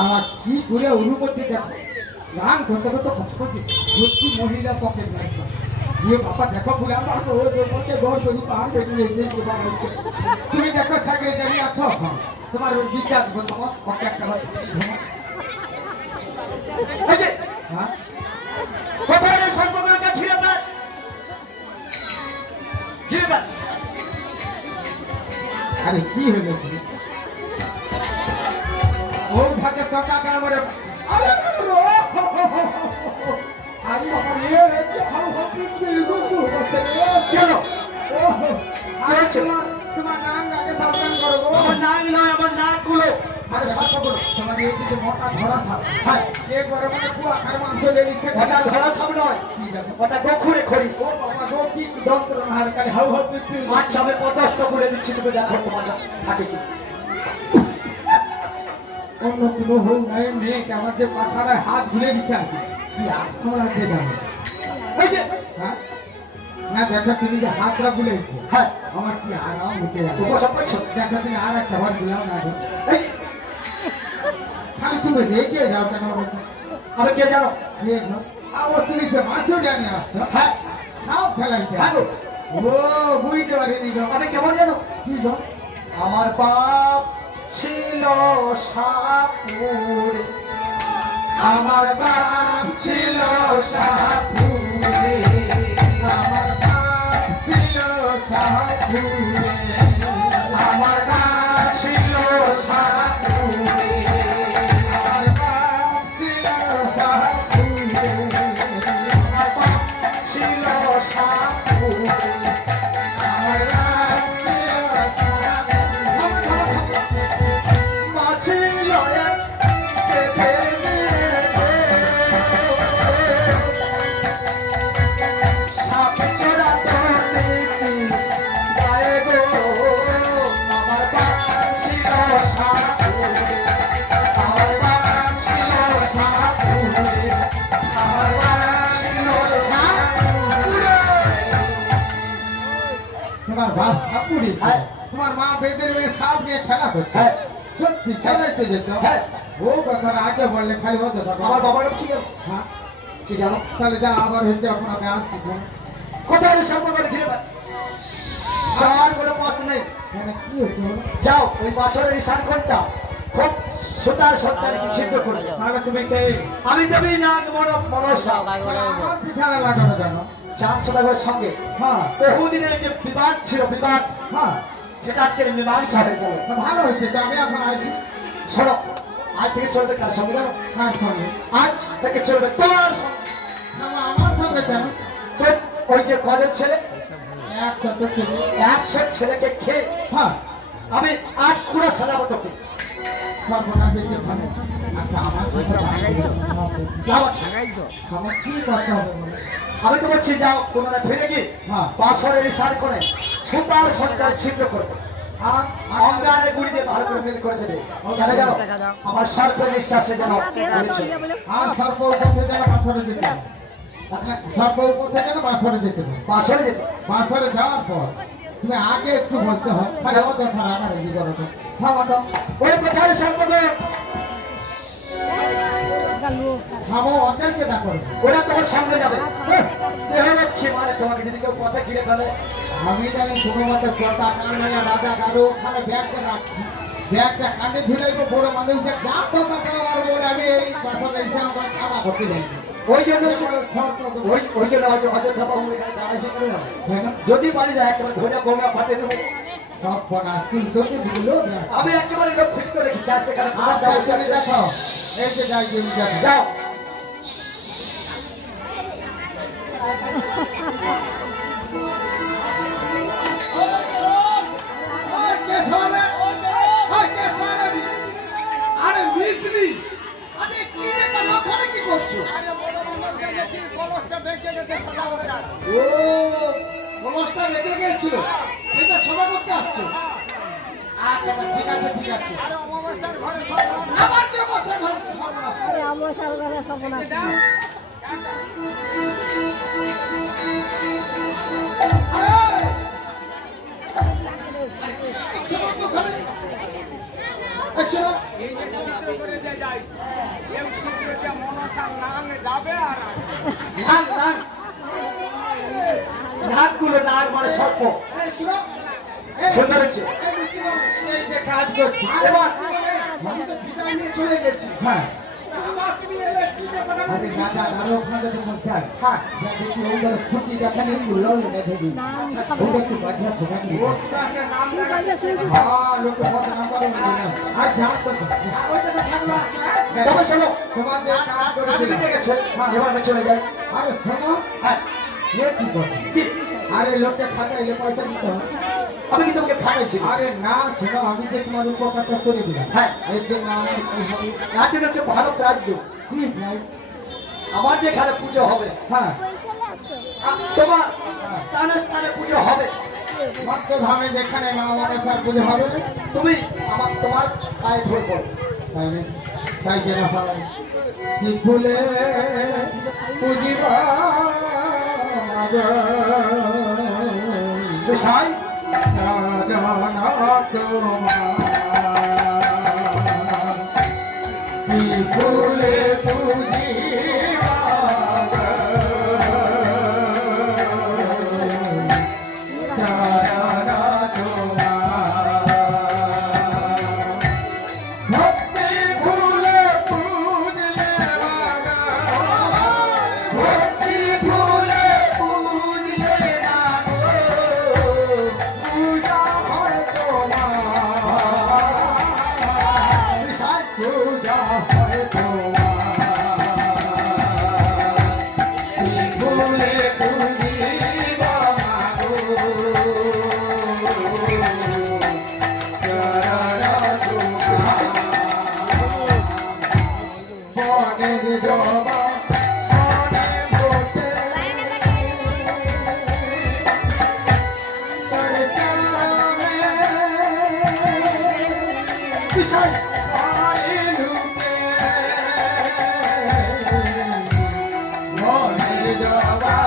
আর কি করে অনুপতি দেখো গান করতে করতে কষ্ট করছি সত্যি মহিলা পকেট লাইট ये पापा देखो भूला बात हो जो बोलते बहुत बड़ी बात है ये के बात है তুমি দেখো সেক্রেটারি আছো তোমার বিশ্বাস বলতো ওকে একটা এই যে হ্যাঁ কোথায় রে সম্পদটা ঘিরে দাও আরে কি হলো ওর ভাগে টাকা কামড়ে আরে আরে বাবা রে হাউ হাউ কি গুগু চলো আরে তোমার নাম আগে সাবধান করো আমার নাম নয় আমার নাক গুলো আরে সাবধান করো তোমার এই যে মোটা ধরা থাক হ্যাঁ এ করে মানে পুয়া খার মাংস লে দিতে মোটা ধরা সব নয় ঠিক আছে ওটা গোখুরে খড়ি ও বাবা গো কি যন্ত্রণা হার কালে হাউ হাউ কি আচ্ছা আমি পদস্থ করে দিচ্ছি তুমি দেখো তোমার থাকে কি অন্য কোনো হোক নাই মেয়েকে আমার যে পাছাড়ায় হাত ঘুরে দিচ্ছে আর কি আপনার আছে জানো এই যে হ্যাঁ না দেখো তুমি যে হাতটা বুলেছো হ্যাঁ আমার কি আরাম হতে যাবে উপসব করছো দেখো তুমি আর একটা বার দিলাও না এই খালি তুমি রেগে যাও কেন আমি কে জানো কে জানো আবার তুমি সে মাছও জানি আসছো হ্যাঁ সব ফেলাইছে হ্যাঁ ও বুঝতে পারিনি আমি কেমন জানো কি জানো আমার বাপ ছিল সাপুরে আমার বাপ ছিল সাপুরে আমার বাপ ছিল সাপুরে আমার বাপ ছিল সাপুরে আমার বাপ ছিল সাপুরে আমার বাপ ছিল সাপুরে আমার বাপ ছিল তোমার মা বেদের মেয়ে সাপ নিয়ে খেলা করছে সত্যি খেলাইতে যেত ও কথা আগে বললে খালি হতে থাকো আমার বাবার কি হ্যাঁ কি জানো তাহলে যা আবার হচ্ছে আপনাকে আসছি কোথায় সম্পর্কে ঘিরে যাওয়ার কোনো পথ নেই কি হচ্ছে যাও ওই বাসরের সাতক্ষণটা খুব সুতার সত্তার কি সিদ্ধ করবে তাহলে তুমি কে আমি দেবী না বড় মনসা আমার পিছানা লাগানো জানো চাঁদ সদাগরের সঙ্গে হ্যাঁ বহুদিনের যে বিবাদ ছিল বিবাদ হ্যাঁ সেটা আজকের মীমাংসা হয়ে গেল ভালো হয়েছে যে আমি এখন আছি শোনো আজ থেকে চলবে কার সঙ্গে জানো কার সঙ্গে আজ থেকে চলবে তোমার সঙ্গে আমার সঙ্গে কেন ওই যে কলের ছেলে 100 ছেলেকে খেয়ে হ্যাঁ আমি 8 কুড়া সালাবো তোকে আমি তো বলছি যাও তোমরা ফিরে গিয়ে পাথরের ইশারা করে সুতার সঞ্চার ছিদ্র করবে আর অঙ্গারে গুড়ি দিয়ে ভালো করে মিল করে দেবে কেন জানো আমার সর্প নিঃশ্বাসে যেন আর সর্প পথে যেন পাথরে যেতে সর্প পথে যেন পাথরে যেতে পাথরে যাওয়ার পর তুমি আগে একটু বলতে হয় তাহলে ও কথা রাগারাগি করো তো ওই কথার সম্পর্কে খাবো ওদেরকে দেখো ওরা তোমার সামনে যাবে মানে তোমাকে যদি কেউ কথা ঘিরে ফেলে আমি জানি শুধুমাত্র চটা কান রাজা গাড়ো ওখানে ব্যাগটা রাখছি ব্যাগটা কানে ঝুলাইবো বড় মানুষদের যা কথা আমার বলে আমি এই পাথরে এসে আমার খাওয়া করতে যাই ওই জন্য ওই জন্য অযোধ্যা বাবু এখানে দাঁড়াইছে যদি পারি যায় একেবারে ধরে বোমা ফাটে দেবো আমি একেবারে লক্ষ্য করে রেখেছি আর সেখানে দেখো এই যে যাই যাও আরে মিশরি আরে কি রে ওখানে কি করছো আরে বড় বড় কি কলসটা বেঁচে গেছে সাদা ও কলসটা বেঁচে গেছিল সেটা সদা করতে আসছো আচ্ছা ঠিক আছে আরে অমাবস্যার ঘরে সব আমার কি অমাবস্যার ঘরে সব আরে অমাবস্যার ঘরে সব না আচ্ছা এই যে চিত্র করে যে যাই এই চিত্র যে মনসা নাং যাবে আর নাগ নাগ নাগগুলো নাগ মানে সর্প সুন্দর হচ্ছে এই যে কাজ করছি এবার আমি তো বিদায় নিয়ে চলে গেছি হ্যাঁ আমার তুমি এলে কি ব্যাপার আরে দাদা দাদা ওখানে যখন চাই হ্যাঁ দেখি ওদের ছুটি দেখানে লল দেখে দিই ওটা একটু বাজা ঠোকা দিই ওটাকে নাম লাগা হ্যাঁ লোকে কথা না করে আর জান তো ওইটা তো থাকলো তবে শোনো তোমাদের কাজ করে আমি দিলাম। মিটে গেছে এবার আমি চলে যাই আরে শোনো হ্যাঁ এ কি কথা কি? আরে লোকে খাতাইলে পয়সা দিতে হবে আমি কি তোমাকে খাইছি আরে না শোনো আমি যে তোমার উপকারটা করে দিলাম হ্যাঁ এর জন্য আমার কি হবে রাতের একটা ভালো কাজ দিও কি ভাই আমার যেখানে পুজো হবে হ্যাঁ তোমার স্থানে স্থানে পুজো হবে মাত্র ধামে যেখানে মা মনসার পুজো হবে তুমি আমার তোমার পায়ে ধরে পড়ো তাই না? তাই যেন হয় কি ফুলে পুজিবা বিষয় ফুলে পুজিবা ভক্তি ফুলে পুজলে ভক্তি ফুলে পুজলে পূজা হয় তোমার পূজা হয় তোমার ফুলে পুজিবা বনের জবা বনে বসে তার চামে বিষয় পায়ে লুকে বনের জবা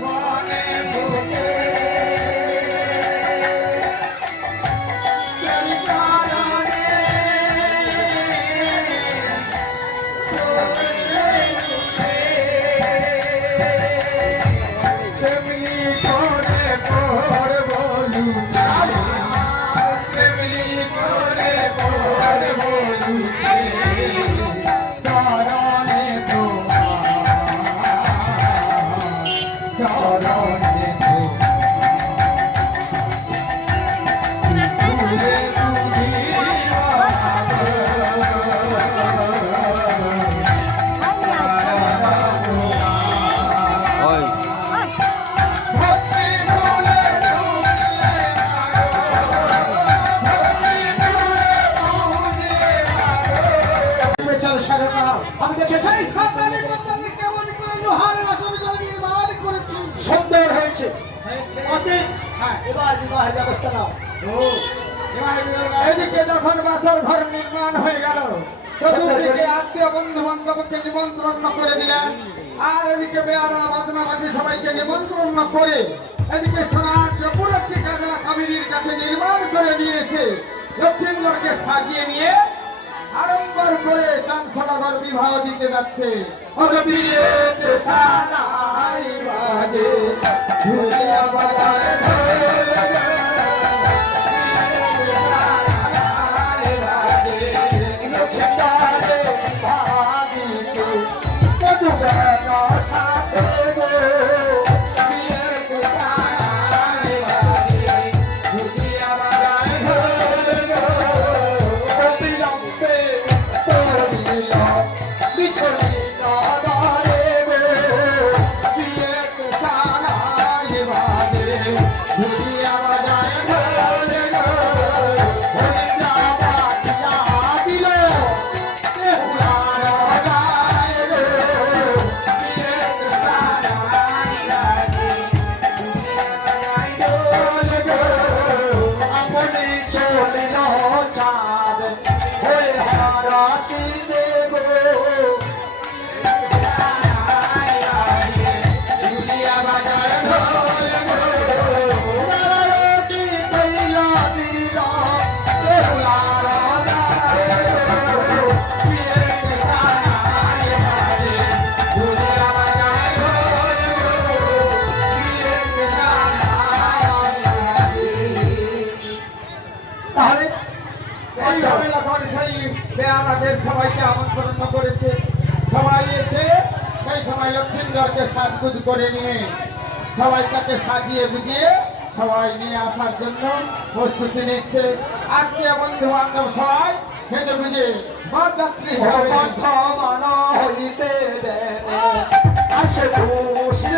বনে বসে তার চারণে তেমনি করে পড়ব লুকে তেমনি করে পড়ব লুকে চরণে তোমার চরণে তোমার ফুলে ভক্তি ফুলে চলো সারা আমি দেখে সেই সাতানি বদলে কেমন করে লোহার আসন করে নির্মাণ করেছি সুন্দর হয়েছে অতি হ্যাঁ এবার বিবাহের ব্যবস্থা নাও এদিকে যখন বাসর ঘর নির্মাণ হয়ে গেল চতুর্দিকে আত্মীয় বন্ধু বান্ধবকে নিমন্ত্রণ করে দিলেন আর এদিকে বেয়ারা বাজনাবাজি সবাইকে নিমন্ত্রণ করে এদিকে সোনার জপুরক্ষী কাজা কামিনীর কাছে নির্মাণ করে দিয়েছে লক্ষ্মীন্দরকে সাজিয়ে নিয়ে আড়ম্বর করে চাঁদসদাগর বিবাহ দিতে যাচ্ছে বিয়েতে সানাই বাজে ঢুলিয়া বাজায় সে আমাদের সবাইকে আমন্ত্রণ করেছে। সবাই এসে সেই সময় লক্ষ্মীন্দরকে সাজগুজ করে নিয়ে সবাই তাকে সাজিয়ে বুঝিয়ে সবাই নিয়ে আসার জন্য প্রস্তুতি নিচ্ছে। আত্মীয় বন্ধু বান্ধব সবাই সেজে বুঝে বরযাত্রী হিসাবে হইতে আসে খুশি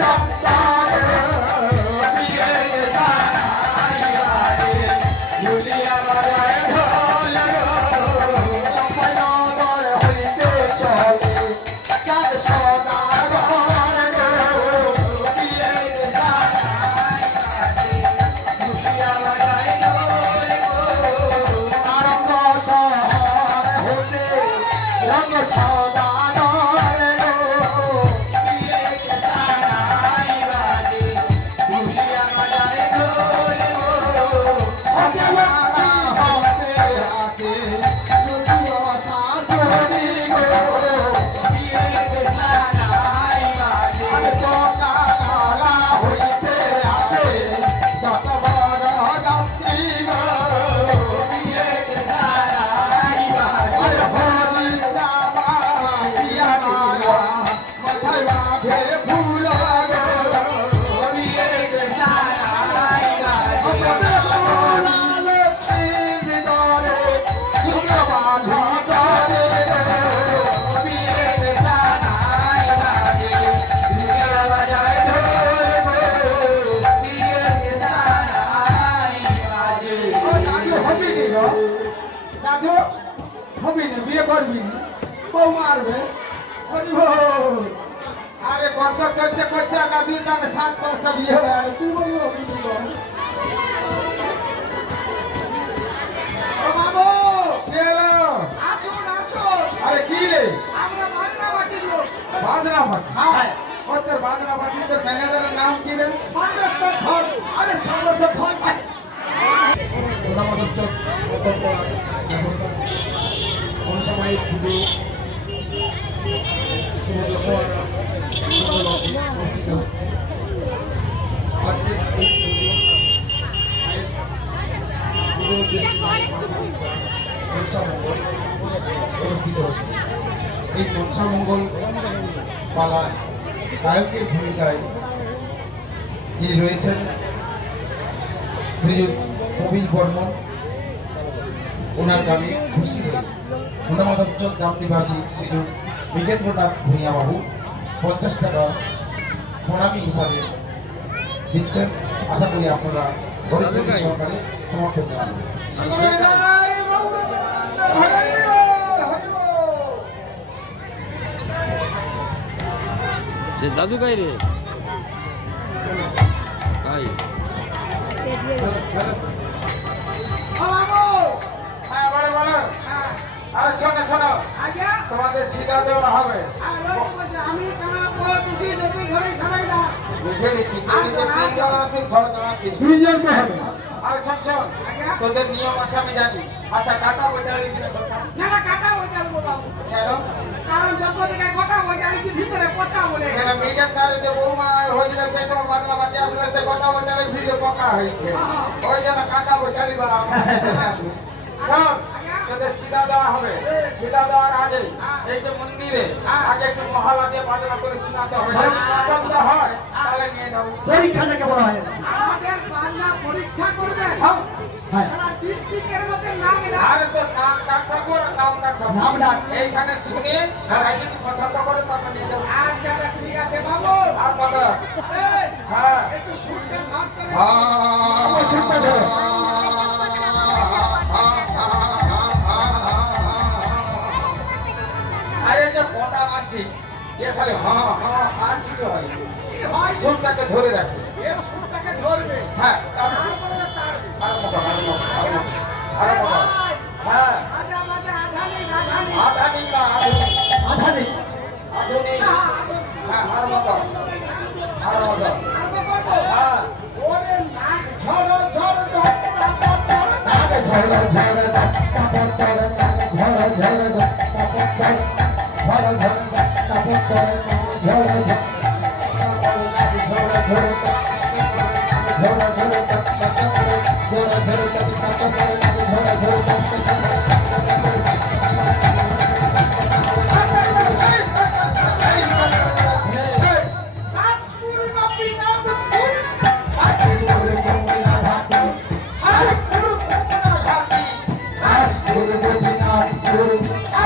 দাদু হবি না, বিয়ে করবি না, বউ মারবে। আরে কত করছে করছে দাদু তাহলে 7-5টা বিয়ে হয়ে গেল। তুই বলবো বাবু কে এলো? আরে কি রে? বাজনা বাটি। ওর তোর বাজনা বাটি তো ম্যানেজারের নাম কি রে? আরে সর্বস্ব এই মনসামঙ্গল পালা গায়কের ভূমিকায় যিনি রয়েছেন শ্রীযুক্ত কবির বর্মন, ওনার গানে খুশি হয়ে গুণমাধবচক গ্রামনিবাসী শ্রীযুক্ত বিজেন্দ্রনাথ ভূঁইয়াবাবু 50 টাকা প্রণামী হিসাবে দিচ্ছেন। আশা করি আপনারা গরিব সহকারে সমর্থন জানাবেন। সে দাদু কাই রে কাই তোমাদের সিধা দেওয়া হবে। তোদের নিয়ম আছে আমি জানি। আচ্ছা কাটা বৈঠালি মিডিয়াম গাড়িতে বৌমা হয়েছিল সেই সময় বাংলা বাচ্চা আসলে সে কথা বৈঠালি ভিড়ে পকা হয়েছে। ওই জন্য কাটা বৈঠালি বা তোদের সিধা দেওয়া হবে। সিধা দেওয়ার আগে এই যে মন্দিরে আগে একটু মহলা দিয়ে বাজনা করে শোনাতে হবে। যদি পছন্দ হয় তাহলে নিয়ে নাও। পরীক্ষাটাকে বলা হয় আরে তো নাম ডাকবো নাম ডাকবো এইখানে শুনে সবাই যদি পছন্দ করে তখন নিয়ে যাবো। ঠিক আছে বাবু। আর কথা হ্যাঁ আরে যে পটা মারছি এ খালি হ্যাঁ হ্যাঁ আর কিছু হয় সুরটাকে ধরে রাখে। হ্যাঁ হ্যাঁ আধানি না আধুনিক হ্যাঁ আর মতো হ্যাঁ ঝড়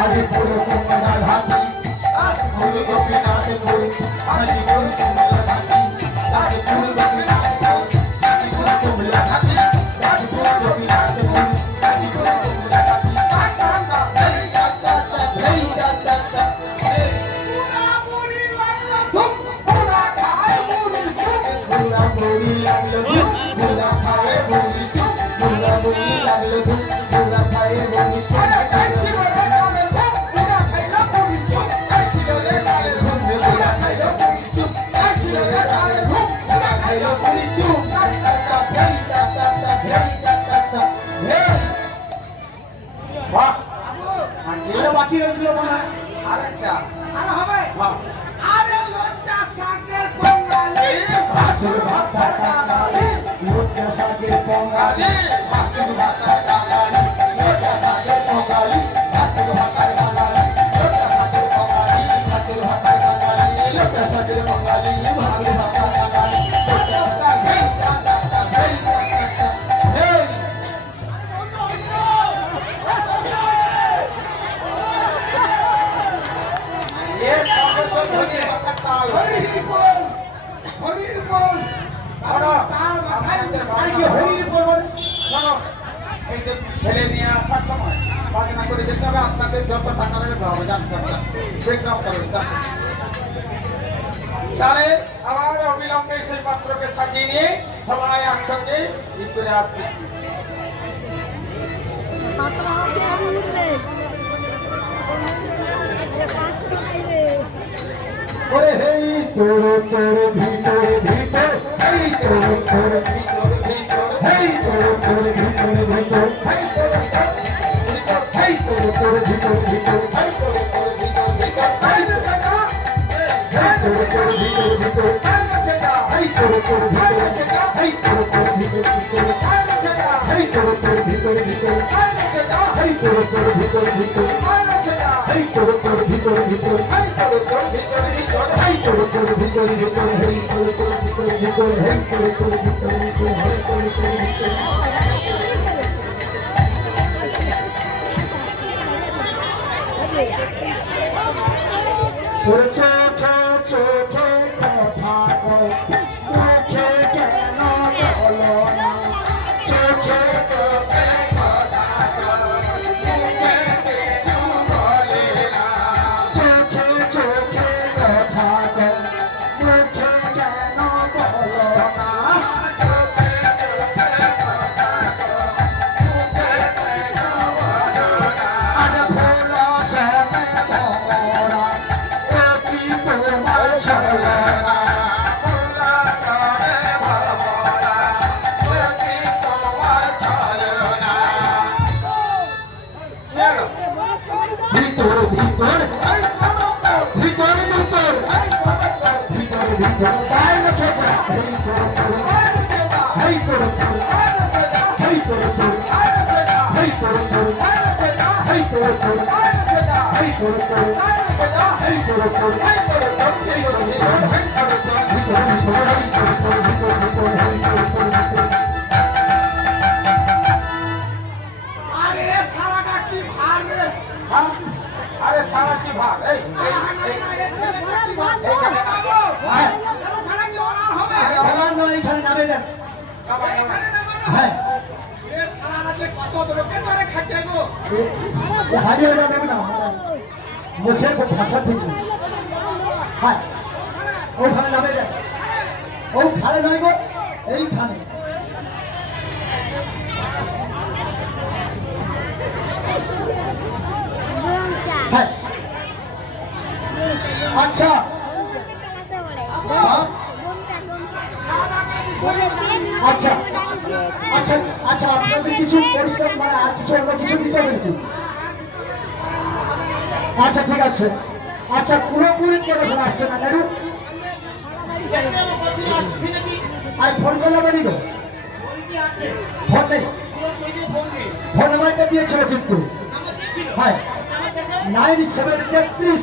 আজ পুরো তোমরা ঘাটি আজ পুরো গোপীনাথ পুরী আজ পুরো তোমরা ঘাটি আজ পুরো গোপীনাথ পুরী আজ পুরো তোমরা ঘাটি আজ পুরো গোপীনাথ পুরী আজ পুরো তোমরা ঘাটি বাকি রইল আরেকটা আরে হবে হ্যাঁ আরে লজ্জা শাকের পঙ্গালি বাসুর ভাতা কাঙালি লজ্জা শাকের পঙ্গালি বাসুর ভাতা কাঙালি লজ্জা শাকের পঙ্গালি বাসুর ভাতা কাঙালি লজ্জা শাকের পঙ্গালি বাসুর ভাতা কাঙালি লজ্জা শাকের পঙ্গালি বাসুর ভাতা কাঙালি এর সঙ্গে তো ধনির কথা তাল হরির বল হরির বল তার মাথায় আরে কি হরির বল বলে শোনো এই যে ছেলে নিয়ে আসার সময় বাজনা করে যেতে হবে আপনাদের যত টাকা লাগে হবে জানতে হবে বিক্রম করবে তাহলে আবার অবিলম্বে সেই পাত্রকে সাজিয়ে নিয়ে সবাই একসঙ্গে ঈদ করে আসবে ওরে হেই তোর তোর ভিতর ভিতর হেই তোর তোর ভিতর ভিতর হেই তোর তোর ভিতর ভিতর হেই তোর তোর ভিতর ভিতর ভিতর ভিতর হেই তোর তোর ভিতর ভিতর হেই তোর তোর ভিতর হেই তোর তোর ভিতর ভিতর হেই তোর তোর ভিতর ভিতর হেই তোর তোর ভিতর ভিতর হেই তোর তোর ভিতর ভিতর হেই তোর তোর ভিতর ভিতর হেই তোর তোর ভিতর ভিতর হেই তোর তোর ভিতর ভিতর হেই তোর তোর ভিতর ভিতর হেই তোর তোর ভিতর তোর চোখে চোখে কথা কয় মুখে কেন বলো না চোখে চোখে কথা কয় মুখে কিছু বলে না চোখে চোখে কথা কয় মুখে কেন বলো না চোখে চোখে কথা কয় মুখে কেন বলো না আজ ভোলা শ্যামে ভোলা কি তোমার ছলনা ভোলা শ্যামে ভোলা কি তোমার ছলনা ভিতর ভিতর ভিতর ভিতর ভিতর ভিতর তাই না ছোটা হেই তোর তোর হেই তোর তোর হেই তোর তোর হেই তোর তোর হেই তোর তোর হেই তোর তোর আরে সারাটা কি ভার রে আরে সারা কি ভাগ এই ভগবান নয় এখানে নামে দেন হ্যাঁ হারিয়ে যাবে না মুখের ভাষা থেকে হ্যাঁ ওখানে নামে যায় ওখানে নয় গো এইখানে হ্যাঁ আচ্ছা আচ্ছা আচ্ছা আচ্ছা আপনাদের কিছু পরিশ্রম মানে আর কিছু অন্য কিছু দিতে হবে নাকি? আচ্ছা ঠিক আছে আচ্ছা পুরোপুরি করে ফেলা আসছে না দাদু আর ফোন করলে পারি তো ফোন নেই ফোন নাম্বারটা দিয়েছিল কিন্তু হ্যাঁ 9733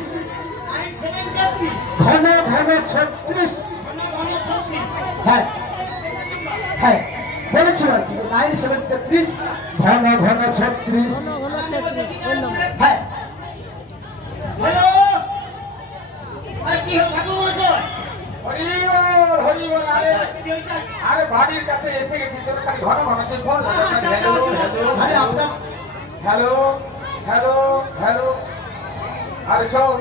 ঘন ঘন 36 হ্যাঁ হ্যাঁ বলেছিল আর কি 9733 ঘন ঘন 36 হ্যাঁ হ্যালো হ্যালো হ্যালো আরে শোন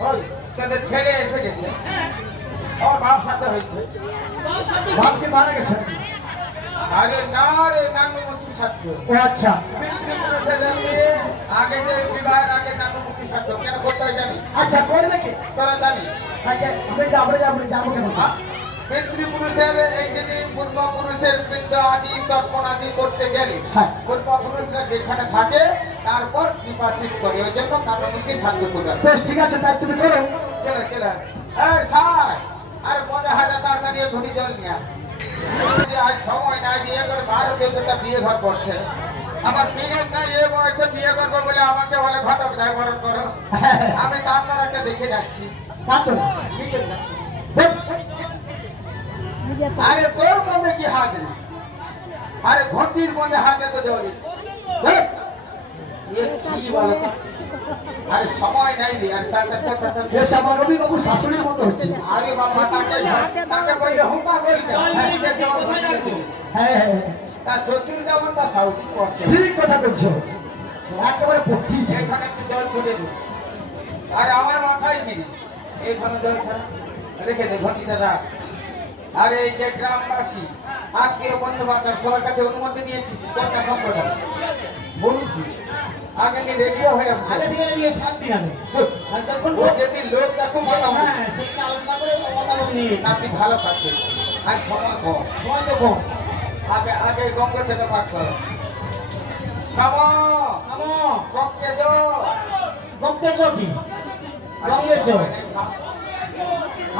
বল তোদের ছেলে এসে গেছে ও বাপ সাথে হয়েছে বাপকে মারা গেছে আরে না রে নানুমতি সাথে ও আচ্ছা পিতৃপুরুষের আগে যে বিবাহের আগে নানুমতি সাথে কেন করতে হয় জানি আচ্ছা করবে কি তোরা জানিস আচ্ছা আমরা যাবো কেন পিতৃপুরুষের এই যে পূর্বপুরুষের পিণ্ড আদি তর্পণ আদি করতে গেলে হ্যাঁ। পূর্বপুরুষরা যেখানে থাকে তারপর নির্বাচিত করে ওই জন্য নানুমতি সাথে করে বেশ ঠিক আছে তাই তুমি করো চলে চলে এই সাই আরে 50,000 টাকা দিয়ে ঘটি জল নিয়ে আয়। আজ সময় নাই বিয়ে করে 12-14টা বিয়ে ঘর করছে আমার বিয়ে নাই এ বয়সে বিয়ে করবো বলে আমাকে বলে ঘটক ড্রাইভার করো আমি তো আপনারাকে দেখে যাচ্ছি পাতো বিকেল যাচ্ছি। আরে তোর মধ্যে কি হাত নেই আরে ঘটির মধ্যে হাতে তো দেওয়া কি বলো তো? আরে সময় নাই রে আর বেশ আমার রবি বাবু শাশুড়ির মতো হচ্ছে আরে বাবা তাকে কইলে হুকা করিতে হ্যাঁ হ্যাঁ তার শ্বশুর যেমন তার সাউথি করছে ঠিক কথা বলছো একেবারে পড়ছি এখানে একটু জল ছড়িয়ে দিন আরে আমার মাথায় দিন এইখানে জল ছাড়া রেখে দে ঘটিটা রাখ আরে এই যে গ্রামবাসী আত্মীয় বন্ধু বান্ধব সবার কাছে অনুমতি নিয়েছি কন্যা সম্প্রদায় বলুন কি আগে কি রেডিও হয়ে আগে আছে থেকে নিয়ে 7 দিন আগে আর যখন ও যদি লোক দেখো মোটামুটি হ্যাঁ সেটা আলোচনা করে মতামত নিয়ে আপনি ভালো পাচ্ছেন আজ সময় কম সময় তো কম আগে আগে গঙ্গা থেকে পাঠ করো নমো আমো গঙ্গে যো গপ্পে চকি গঙ্গে চো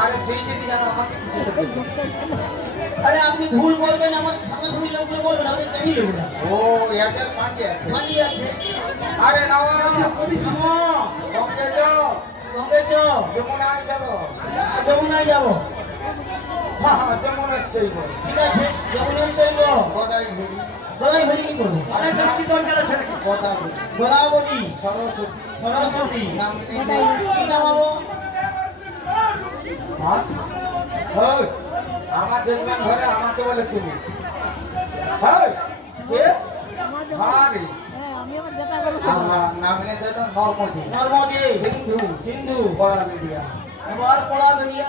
আরে তুই যদি জানো আমাকে কিছু করতে আরে আপনি ভুল করবেন আমার সামনাসামনি লোকগুলো বলবেন আপনি জানি দেবো না ও এদের মাঝে আছে মানি আছে আরে নমো কবি আমো গঙ্গে যো গঙ্গে চো যমুনায় চলো যমুনায় যাবো হ্যাঁ হ্যাঁ যমুনায় চলবো ঠিক আছে যমুনায় চলবো গদাই হরি গলায় ভরি কি করবো আরে কি দরকার আছে গদাই গোলাবতী সরস্বতী সরস্বতী নামিনী কি নামাবো হ্যাঁ ওই আমার দেখবেন ঘরে আমাকে বলে তুমি হ্যাঁ কে হ্যাঁ রে আমার নামিনে যেন নর্মদি নর্মদে সিন্ধু সিন্ধু বড়া মিডিয়া আবার পড়া বেরিয়া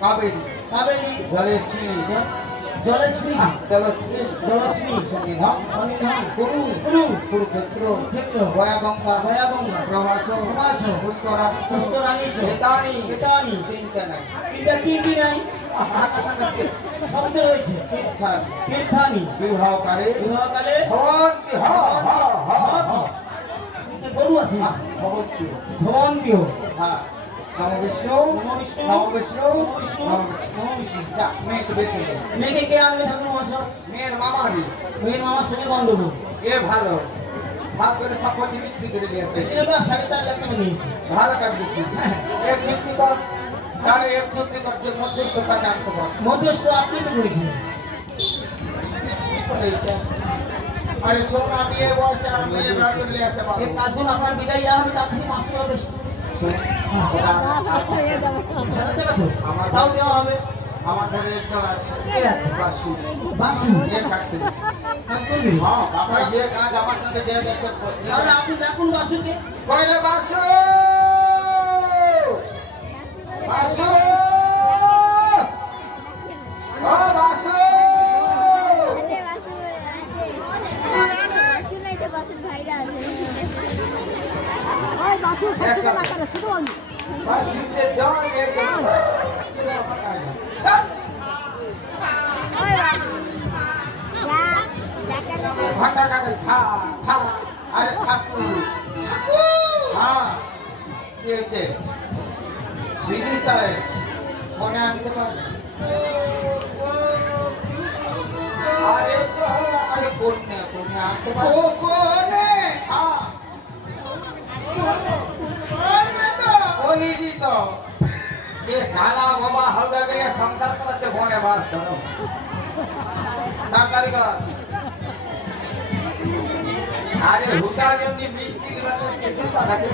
কাবেরী কাবেরী জলেশ্রী জলশ্রী জলশ্রী জলশ্রী সন্নিধান সন্নিধান কুরু কুরু কুরুক্ষেত্র ক্ষেত্র গয়া গঙ্গা গয়াগঙ্গা প্রভাস প্রভাস পুষ্করা পুষ্করাণীচ এতানি এতানি চিন্তা নাই এটা কি নাই শব্দ রয়েছে তীর্থান তীর্থানি বিবাহকারী বিবাহকালে ভবন্তি হ হ হ হ গরু আছে ভবন্তি ভবন্তীয় হ্যাঁ নম বিষ্ণু নম বিষ্ণু নম বিষ্ণু নম বিষ্ণু নম বিষ্ণু নম বিষ্ণু যা মেয়েকে বেঁচে দে মেয়েকে কে আনবে ঠাকুর মহাশয় মেয়ের মামারি মেয়ের মামার সঙ্গে গন্ডগোল এ ভালো ভাগ করে সম্পত্তি বিক্রি করে দিয়ে আসবে সেটা তো 4.5 লাখ টাকা নিয়েছে ভালো কাজ দিচ্ছি এক যুক্তি কর তাহলে এক যুক্তি করছে মধ্যস্থতা জানতে পার মধ্যস্থ আপনি তো করেছেন আরে শোন আমি এ বয়সে আর মেয়ে ব্রাহ্মণ নিয়ে আসতে পারবো এই কাজগুলো আপনার বিদায় দেওয়া হবে তার থেকে 500 টাকা বেশি আমার তাও দেওয়া হবে আমার ঘরে একজন আছে কে আছে? বাসু বাসু এ থাকতে কাজ করবে? হ্যাঁ বাবা যে কাজ আমার সঙ্গে যে দেখছে তাহলে আপনি ডাকুন বাসুকে কইলে বাসু বাসু ও বাসু বাসু সে জন এর ভাটা কাটে থা থা আরে ঠাকুর হ্যাঁ কি হয়েছে বিদেশ তারে মনে আনতে পারে আরে আরে কোনে কোনে আনতে পারে ও কোনে হ্যাঁ কোনে তো বলি দি তো যে কালা বাবা হলদা গেলে সংসার করতে বনে বাস ধরো তাড়াতাড়ি কর আরে হুটার যদি বৃষ্টি কিছু পাঠাতে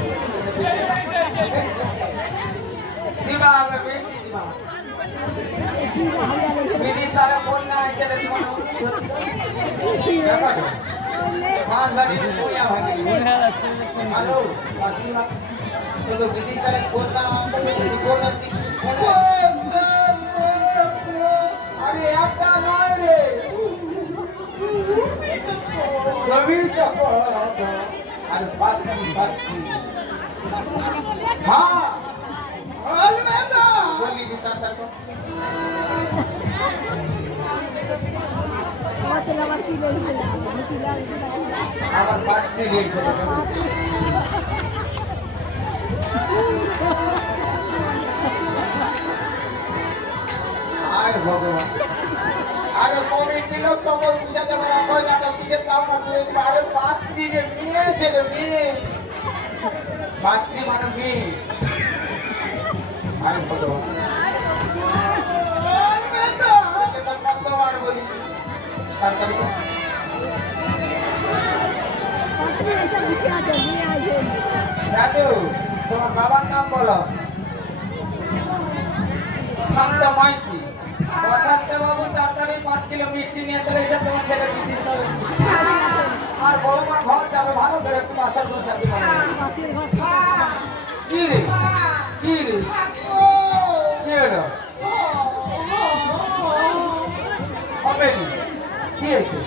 দিবা হবে বৃষ্টি দিবা বিদেশ তারা বন্যা এসে দেখো पांच बारी कोया भागी हेलो तो विधि करे कोणता आंबो कोणता अरे आता नाही रे जमीन चपळ अरे बाकी हां अलमेदा बोली की करता तो আবার পাঁচটি লেট করে আর ভগবান আরে কমিটি লোক সব পয়সা দেবে না কই না তো দিয়ে দাও না তুই আরে পাঁচটি যে মেয়ে ছেলে মেয়ে পাঁচটি মানে মেয়ে আর ভগবান এটা কতবার বলি দাদু তোমার বাবার নাম বলো শান্ত মাইতি কথাতে বাবু তাড়াতাড়ি 5 কিলো মিষ্টি নিয়ে চলে এসে তোমার ছেলে বিদিন আর বড় মা ঘর যাবে ভালো করে একটু আসার দোষা দিবে কি রে কি রে কি হলো হবে কি হয়েছে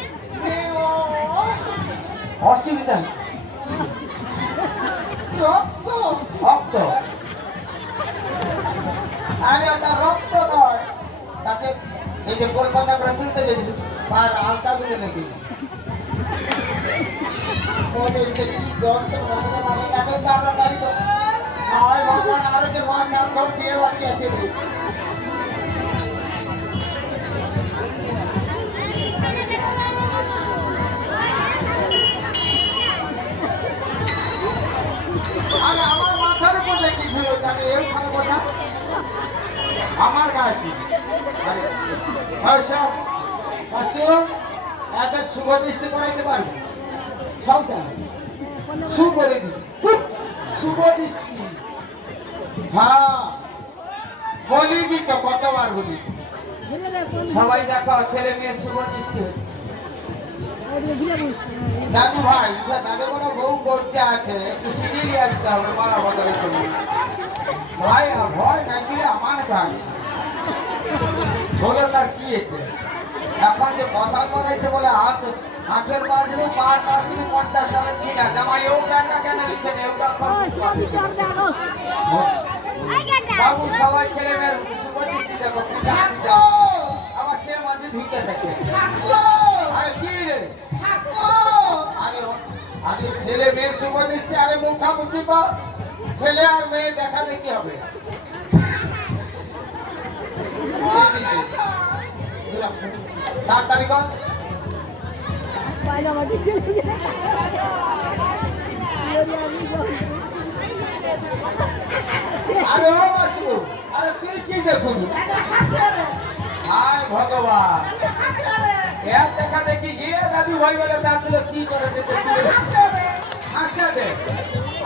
অসুবিধা রক্ত রক্ত আরে ওটা রক্ত নয় তাকে এই যে কলকাতা করে তুলতে গেছিল আর আলতা দিলে নাকি ওদের যে কি যন্ত্র মানে তাকে তাড়াতাড়ি তো হয় ভগবান আরো যে মাছ আর সব দিয়ে বাকি আছে আরে আমার মাথার উপর দেখি ছিল তাকে এই খারাপ কথা আমার গাছ এত শুভ দৃষ্টি করাইতে পারবে সবটা শু করে দি শুভ দৃষ্টি হ্যাঁ বলি কি তো কতবার বলি সবাই দেখো ছেলে মেয়ের শুভ দৃষ্টি হচ্ছে দাদু ভাই দাদু কোনো বউ করতে আছে একটু সিঁড়ি নিয়ে আসতে হবে বড় বদলের জন্য ভাই ভয় না দিলে আমার কাজ হলো তার কি হয়েছে এখন যে কথা করেছে বলে হাটের বাজলে পার বাজলে 50 টাকা ছিনা জামাই ও টাকা কেন দিচ্ছে না বাবু সবাই ছেলে মেয়ের শুভ দৃষ্টি দেখো আবার সে মাঝে ঢুকে দেখে আরে কি রে আরে ছেলে মেয়ের শুভ দৃষ্টি আরে মুখামুখি পা ছেলে আর মেয়ে দেখা দেখি হবে সাত তারিখ আরে ও বাসু আরে তুই কি দেখুন হায় ভগবান এর দেখা দেখি গিয়ে দাদু ভাই বলে তাহলে কি করে যেতে হাসা দে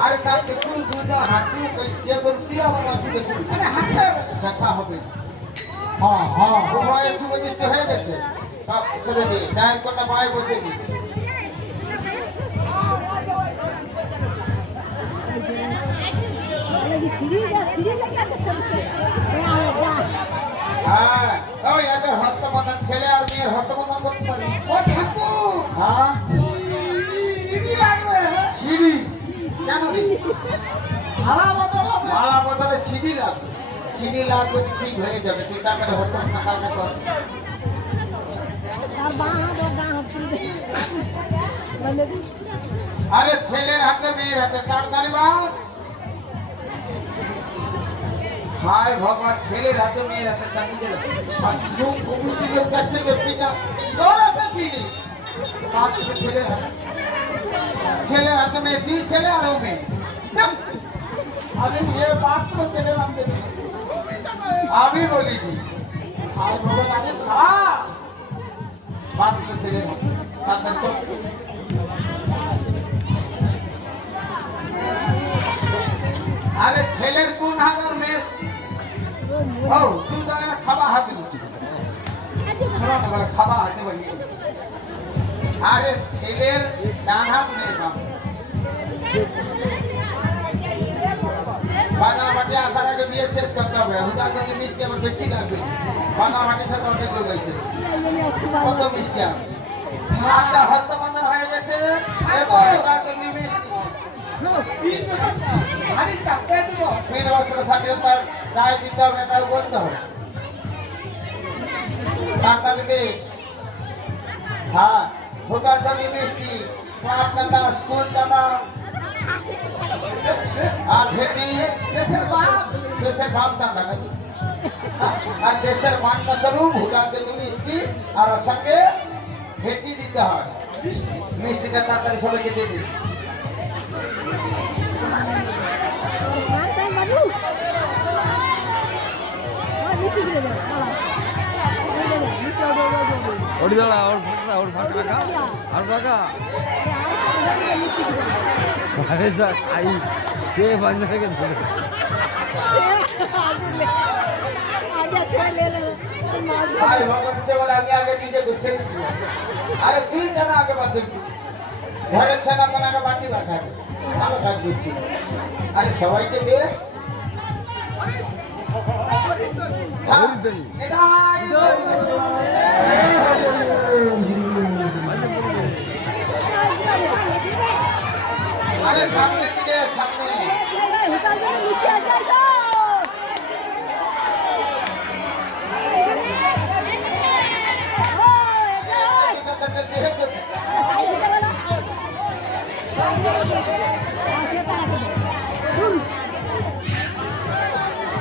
আরে তাকে তুই দুইটা হাসি যে বলতি আমার হাসি দেখুন হাসা দেখা হবে হ্যাঁ হ্যাঁ উভয় শুভ দৃষ্টি হয়ে গেছে শুনে দি ডায়াল করটা পায়ে বসে দি হ্যাঁ ওই এদের হস্তপতন ছেলে আর মেয়ের হস্তপতন করতে পারি ও ঠাকুর হ্যাঁ সিঁড়ি কেন রে মালা বদলে সিঁড়ি লাগবে সিঁড়ি লাগবে ঠিক হয়ে যাবে তুই তারপরে হস্তপতন কালকে কর আরে ছেলের হাতে মেয়ের হাতে তাড়াতাড়ি বাদ হায় ভগবান ছেলের হাতে মেয়ের হাতে তাকিয়ে দিল কমিটির কাছ থেকে পিতা ছেলের হাতে মেয়ে দুই ছেলে আর মেয়ে আমি এ মাত্র ছেলে নামতে আমি বলিনি আর ভগবান আমি মাত্র ছেলের হাতে আরে ছেলের কোন হাজার মেয়ে ও তুই জানে খাবার হাতে খাবার হাতে বলি আরে ছেলের ডান হাত মেয়ের বাম। বাগানবাটি আসার আগে বিয়ে শেষ করতে হবে। হুদা যদি মিষ্টি আমার বেশি লাগবে। বাগানবাটির সাথে অনেক লোক হয়েছে। কত মিষ্টি আছে? আচ্ছা হস্তবন্ধন হয়ে গেছে। এরপর হুদা যদি মিষ্টি। আমি চাপতে দিব। 3 বছর 60 পর দায় দিতে হবে, তাও বলতে হবে। টাকা দিতে হ্যাঁ হুদা যদি মিষ্টি, 5 টাকা স্কুল টাকা আর ভেটি দেশের ভাব টাকা নাকি আর দেশের মান্য স্বরূপ হুদাকে মিষ্টি আর ওর সঙ্গে ভেটি দিতে হয়। মিষ্টিটা তাড়াতাড়ি সবাইকে দিয়ে দিই। ওটি দাঁড়া ওর ফাঁকা আর ফাঁকা আরে স্যার আই সে বান্ধবকে ধরে ভাই ভগবান সে বলে আমি আগে নিজে গুছিয়ে দিচ্ছি। আরে 3 জন আগে বাদ দিচ্ছি। ঘরের ছেনা কোনাকে বাটি বাটাবে ভালো কাজ দিচ্ছি। আরে সবাইকে দিয়ে আরে সামনে দিকে সামনে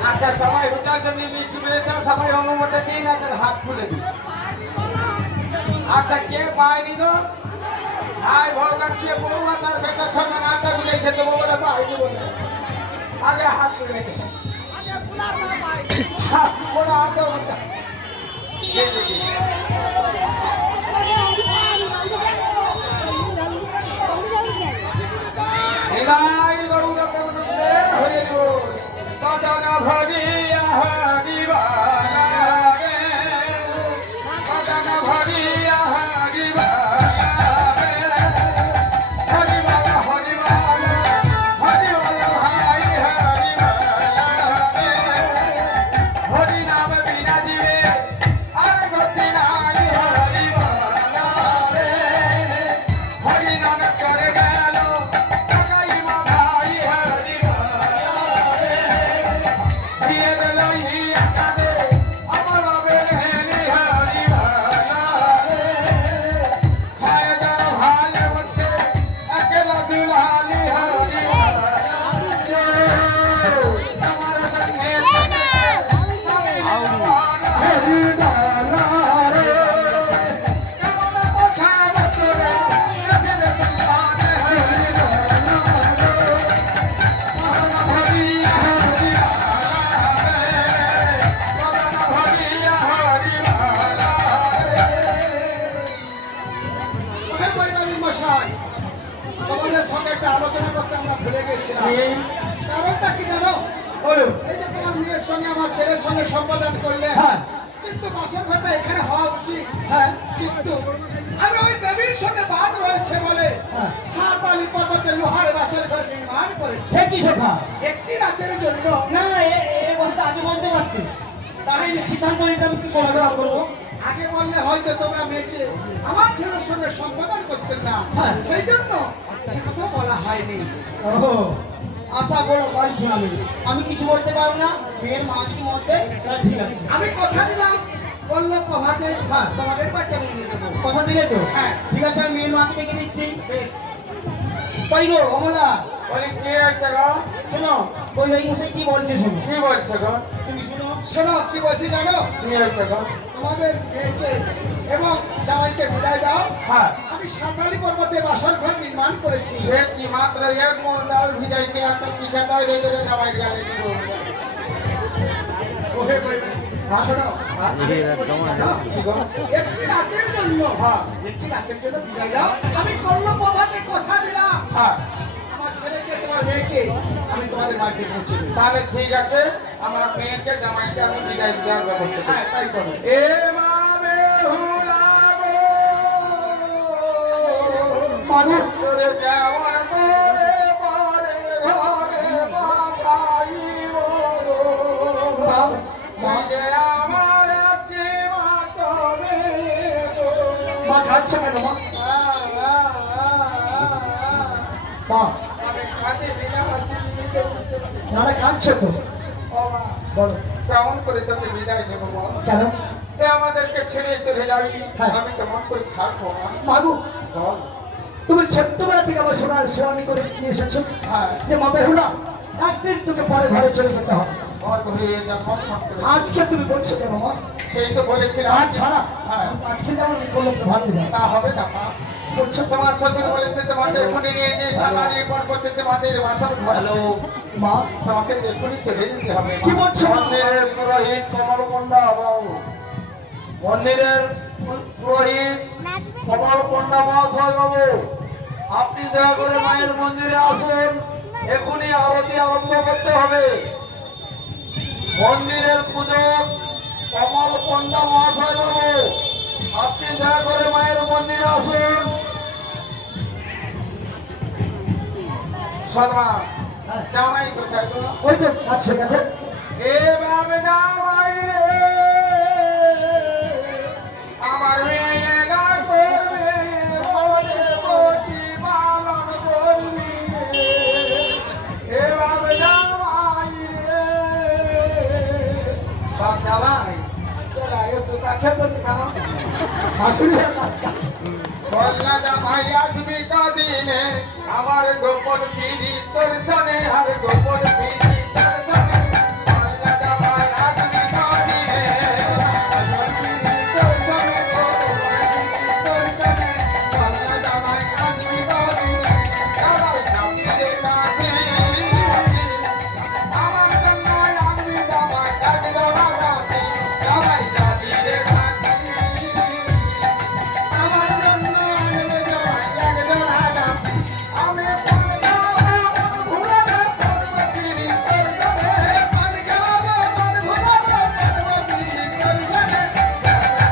আচ্ছা সবাই হুটার জন্য মিষ্টি পেয়েছে, সবাই অনুমতি দিন, হাত খুলে দিন। আচ্ছা কে পায়নি তো আয় ভোগাচ্ছে বউয়া তার বেটার সঙ্গে নাটা গুলে খেতে বলে পায়নি বলে আগে হাত তুলে দিন। ওরা আছে ওটা এলাই গৌর পৌনন্দে হরে গো কদন ভরিয়া হরিবালা রে কদন ভরিয়া হরিবালা রে হরিবালা হরিবালা হরিবালা ভাই হরিবালা রে হরি নাম বিনা দিবে আর গতি নাই হরিবালা রে হরি নাম করে গেল কাকাইমা ভাই হরিবালা রে দিয়ে দিল ইয়া কাদে আমার বেহেনি হরিবালা রে খায় যার ভাই বলতে একলা দুলালি হরিবালা রে আমার সঙ্গে আমি হরিবালা রে কেমন কথা বলতে কাছে সন্তান হরিবালা হরিয়া হরিয়া হরিবালা ওহে পরিবারের মশাই, তোমাদের সঙ্গে একটা আলোচনা করতে আমরা ভুলে গেছিলাম। কারণটা কি জানো? বলো এই যে তোমার মেয়ের সঙ্গে আমার ছেলের সঙ্গে সম্পাদন করলে, হ্যাঁ। কিন্তু বাসর ঘরটা এখানে হওয়া উচিত। হ্যাঁ, কিন্তু আমি ওই দেবীর সঙ্গে বাদ রয়েছে বলে সাতালি পর্বতে লোহার বাসর ঘর নির্মাণ করেছি সে কি সভা একটি রাতের জন্য। না না এই কথা আগে বলতে পারছি তাহলে সিদ্ধান্ত নিতে আমি কি করবো আগে বললে হয়তো তোমরা মেয়েকে আমার ছেলের সঙ্গে সম্পাদন করতেন না, হ্যাঁ। সেই জন্য সে কথা বলা হয়নি। আচ্ছা বলো কাল শোনাবে আমি কিছু বলতে পারবো না মেয়ের মা যদি মধ্যে ঠিক আছে আমি কথা দিলাম, বললো প্রভাতে তোমাদের বাচ্চা নিয়ে দেবো। কথা দিলে তো হ্যাঁ। ঠিক আছে আমি মেয়ের মাকে ডেকে দিচ্ছি কই গো অমলা বলি কি হয়েছে গো? শোনো ওই ওই মশাই কি বলছে শোনো কি বলছে গো? তুমি শোনো শোনো কি বলছি জানো? কি হয়েছে গো তোমাদের মেয়েকে এবং জামাইকে বিদায় দাও। হ্যাঁ আমি সাঁতালি পর্বতে বাসর ঘর নির্মাণ করেছি। সে কি মাত্র এক মন ডাল ভিজাইতে একটা কি খেতে রে রে যাওয়াই গেলে কি বলবো ওহে বলি, শোনো, কি গো একটি রাতের জন্য একটি রাতের জন্য বিদায় দাও। আমি করলো প্রভাতে কথা দিলাম, হ্যাঁ আমার ছেলেকে তোমার মেয়েকে আমি তোমাদের বাড়িতে পৌঁছে দেবো। তাহলে ঠিক আছে আমার মেয়েকে জামাইকে আমি বিদায় দেওয়ার ব্যবস্থা হ্যাঁ, করি তাই করো। এ মা বেহুলা গো মানুষ চলে যাওয়ার পরে পরে ঘরে বাঁধাইব গো। তুই যে আমার জীবনে গো। মা কাঁদছে কেন মা? মা আমি কাঁদে বিনা হাসি নানা কাঁদছে তো, ও মা, বলো কেমন করে তোকে বিদায় দেবো বল? কেন? তুই আমাদেরকে ছেড়ে চলে যাবি, হ্যাঁ। আমি কেমন করে থাকবো না? মাগু বল। তুমি ছোট্টবেলা থেকে আমার সোনার সোয়ানি করে নিয়ে এসেছো হ্যাঁ, যে মা বেহুলা একদিন তোকে পরে ঘরে চলে যেতে হবে। ঘর ঘুরিয়ে যা কখন করে। আজকে তুমি বলছো কেন মা? সেই তো বলেছিলাম। আজ ছাড়া হ্যাঁ। আজকে যেমন করলে তো ভালো যায়। তা হবে না মা। বলছো তোমার শ্বশুর বলেছে তোমাকে এখনই নিয়ে যে সালারি পর্বতে তোমাদের বাসর ঘর। মা তোমাকে এখনই চলে যেতে হবে মা। কি বলছো? মন্দিরের পুরোহিত কমলপণ্ডা বাবু, মন্দিরের পুরোহিত কমলপণ্ডা মহাশয় বাবু, আপনি দয়া করে মায়ের মন্দিরে আসুন, এখনই আরতি আরম্ভ করতে হবে। মন্দিরের পূজক কমলপণ্ডা মহাশয় বাবু, আপনি দয়া করে মায়ের মন্দিরে আসুন। শর্মা, জামাই কোথায় গো? ওই তো আচ্ছা দেখো এভাবে জামাই রে, আমার মেয়ে না করবে বলে প্রতিপালন করবি রে। এভাবে জামাই রে। বাপ জামাই, চল আয় তো তাকে তো দেখানো। শাশুড়ি বললা জামাই আসবি কদিনে, আমার গোপন পিড়ি তোর সনে, আর গোপন পিড়ি তোর সনে। বললা জামাই আসবি কদিনে, আমার পিড়ি তোর সনে, গোপন পিড়ি তোর সনে। বললা জামাই আসবি কদিনে, জামাই সামনে কাছে। আমার জন্য আসবি জামাই একজন আগাতে, জামাই জাতি রে কাছে। আমার জন্য আসবে জামাই একজন আগাতে। আমি ভুলাবো পর্বতিনী তোর সনে, আমি গাবো ভুলাবো পর্বতিনী তোর সনে।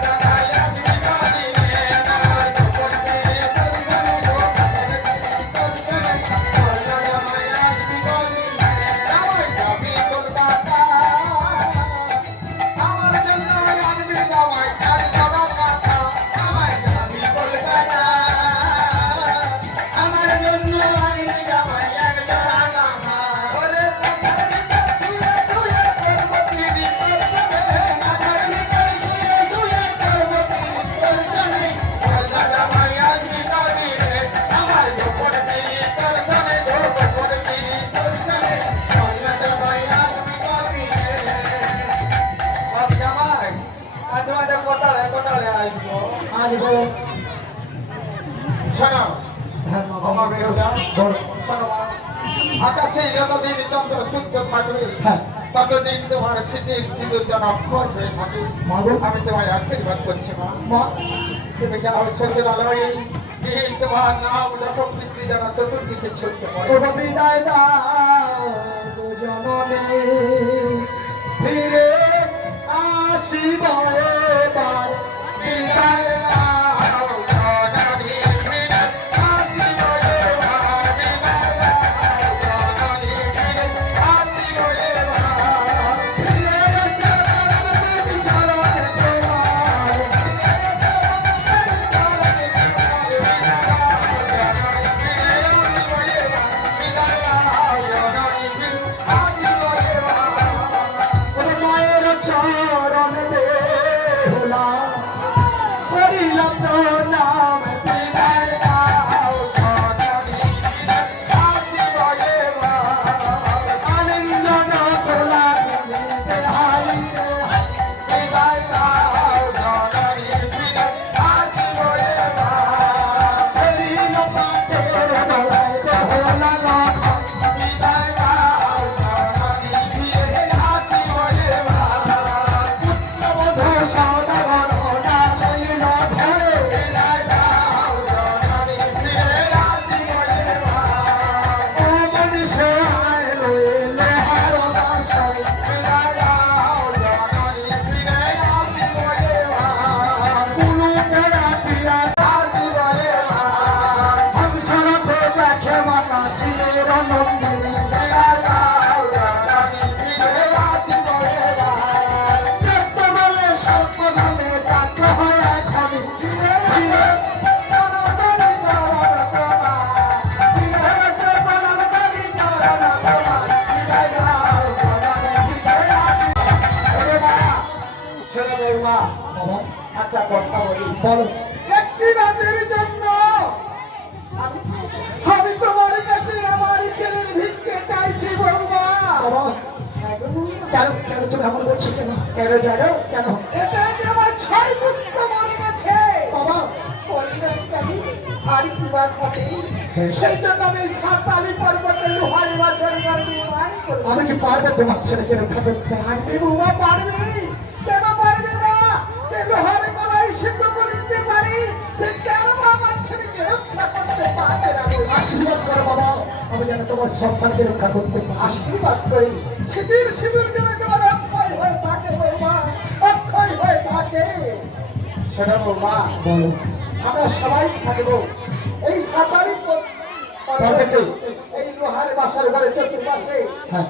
জামাই আসবি কদিনে, আমার গোপন পিড়ি তোর সনে, গোপন পিড়ি তোর সনে। বললা জামাই আসবি কদিনে, জামাই যাবি কলকাতা। আমার জন্য আসবি জামাই একজন আগাতে, জামাই যাবি কলকাতা। আমার জন্য আসবি জামাই একজন আগাতে। ওরে মাথার ভিতর শুয়ে শুয়ে পর্বতিনী তোর সনে, মাথার ভিতর শুয়ে শুয়ে পর্বতিনী তোর সনে। বললা জামাই আসবি কদিনে, আমার গোপন পিড়ি তোর সনে, গোপন পিড়ি তোর সনে। বললা জামাই আসবি কদিনে। বাপ জামাই, আজ আমাদের কোটালে কোটালে আসবো। আসবো। শোনো, হ্যাঁ মা বাবা বেহুলা, বলো। শোনো মা, আকাশে যতদিন চন্দ্র সূর্য থাকবে, হ্যাঁ ততদিন তোমার স্মৃতির সিঁদুর যেন করবে থাকে। মাগো আমি তোমায় আশীর্বাদ করছি মা। মা তুমি যাও শ্বশুরালয়ে, এই তোমার নাম যত পিতৃ যেন চতুর্দিকে ছড়তে পারে। ওগো বিদায় দাও গো জননী, ফিরে আসিব এবার। বিদায় দাও জননী, ফিরে আসিব এবার। বিদায় দাও জননী, ফিরে আসিব এবার। ফিরে চরণে চরণে তোমার, ফিরে আসিব এবার। বিদায় দাও জননী, বলো একটি রাতের জন্য আমি তোমার কাছে আমার ছেলের ভিক্ষে চাইছি বৌমা। বাবা কেন কেন তুমি এমন বলছো কেন কেন জানো কেন এটা যে আমার 6 পুত্র মরে গেছে বাবা আর কি বার হবে, সেই জন্য আমি সাতালি পর্বতে লোহারি বাসর নির্মাণ করবো। আমি কি পারবো তোমার ছেলেকে রক্ষা করতে পারবি বৌমা, পারবি কেন পারবে না? যে লোহারে গলায় সিদ্ধ করে দিতে পারি, সে কেন আমার ছেলেকে রক্ষা করতে পারবে না? আশীর্বাদ করো বাবা আমি যেন তোমার সন্তানকে রক্ষা করতে পারি আশীর্বাদ করি, শিবির শিবির যেন তোমার অক্ষয় হয়ে থাকে বৌমা, অক্ষয় হয়ে থাকে। সেটা বৌমা, বলো আমরা সবাই থাকবো এই সাতারি পর্বতে, এই লোহারে বাসার ঘরে চতুর্পাশে। হ্যাঁ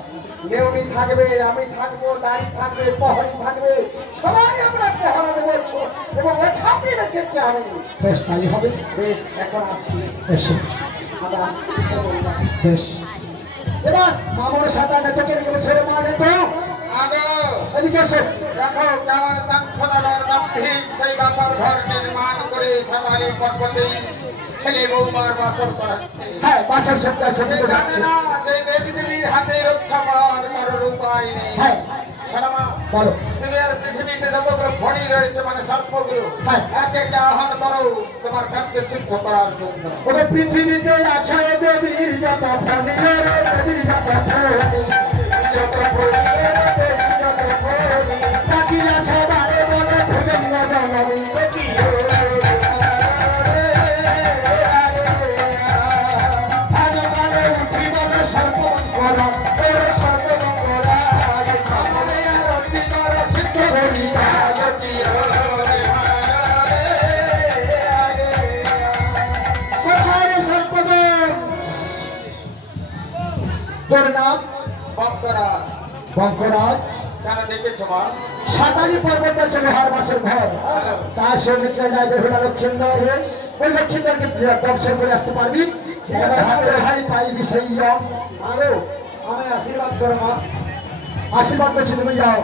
নেউনি থাকবে, আমি থাকবো, নারী থাকবে, প্রহরী থাকবে, সবাই আমরা প্রহরা দেবো এবং ওঠাতে রেখেছি আমি। বেশ তাই হবে বেশ, এখন আসছি এসো আমরা। বেশ এবার মামুর সাথে নেতো কে রেখে ছেলে মা নেতো এদিকে এসে দেখো কেমন কাঞ্চনার গম্ভীর সেই বাসর ঘর নির্মাণ করে সাতারি পর্বতে ছেলে বৌমার বাসর করাচ্ছে। হ্যাঁ বাসার সত্যি সত্যি তো জানে যাচ্ছে না যে দেবী দেবীর হাতে রক্ষা পাওয়ার কারোর উপায় নেই। হ্যাঁ শোনামা, বলো পৃথিবীতে যতগুলো ফণি রয়েছে মানে সর্পগুলো, হ্যাঁ। একে একে আহ্বান করো তোমার কাজকে সিদ্ধ করার জন্য। ওরে পৃথিবীতে আছে দেবীর যত ফণি রে দেবীর যত ফণি যত ফণি, দেবীর যত ফণি তাকিয়া সবারে বলে ভুজঙ্গ জননী ভালো ভালো উঠি বলে সর্বমঙ্গল ওরে সর্বমঙ্গল আমারে আরতি কর সিদ্ধ করি কোথায় সর্বদম তোর নাম ভক্তরা বঙ্করাজ কেন ডেকেছো মা? সাতারি পর্বত আছে লোহার মাসের ঘর তার সঙ্গে যায় বেহুলা লক্ষ্মীন্দর ওই লক্ষ্মীন্দরকে দর্শন করে আসতে পারবি এবার হাতের ভাই পাইবি সেই আরো আমি আশীর্বাদ করো মা আশীর্বাদ করছি তুমি যাও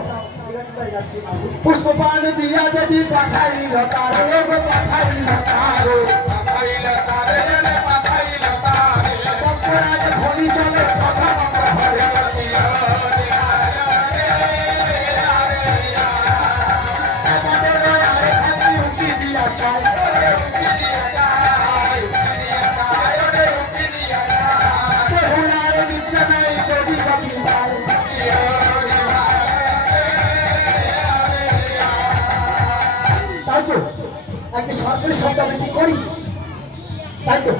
পুষ্প পানি দিয়া যদি পাঠাইল তারো পাঠাইল তারো পাঠাইলা তারে রে, পাঠাইলা তারে, বঙ্করাজ ভরি চলে কথা ঘরে আমাদের আরে খাতি উঠি দিয়া চাই বেহুলার নিচে নাই দেবী কবি ভাই তাই তো একটা সরকারি শব্দ আমি কি করি তাই তো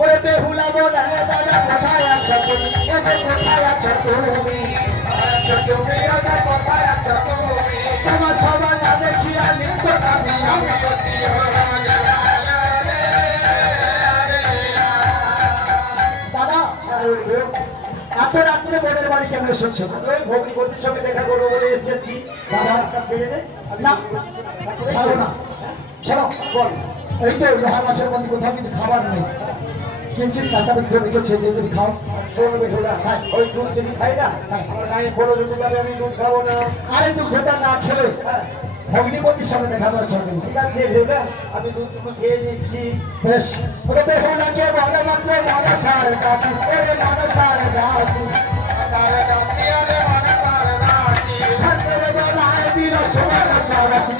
ওরে বেহুলা বলে দাদা কোথায় আছো তুমি ওরে কোথায় আছো তুমি তুমি রাজা কোথায় আছো তুমি? তোমার সবার না দেখিয়া নিত্য আমি দাদা এত রাত্রে বোনের বাড়ি কেন এসেছো ভগ্নিপতির সঙ্গে দেখা করবো বলে এসেছি। বাবা ছেড়ে দে, না ছাড়ো না শোনো বল এই তো লোহার মাসের মধ্যে কোথাও কিছু খাবার নেই কিঞ্চিত কাঁচা বিক্রি রেখেছে যে তুমি খাও শোনো বেহুলা, ওই দুধ যদি খাই না, আমার গায়ে বড় যদি যাবে, আমি দুধ খাবো না। আরে দুধটা না খেলে ভগ্নিপতির সামনে দেখা করার চলবে না। ঠিক আছে বেহুলা, আমি দুধটুকু খেয়ে নিচ্ছি। বেশ ওরে বেহুলাকে বলে মাত্র মানসার দাসী ওরে মানসার দাসী তারে দাসি আরে মনে তারে দাসি, সর্বের বেলায় দিল সোনার সরসী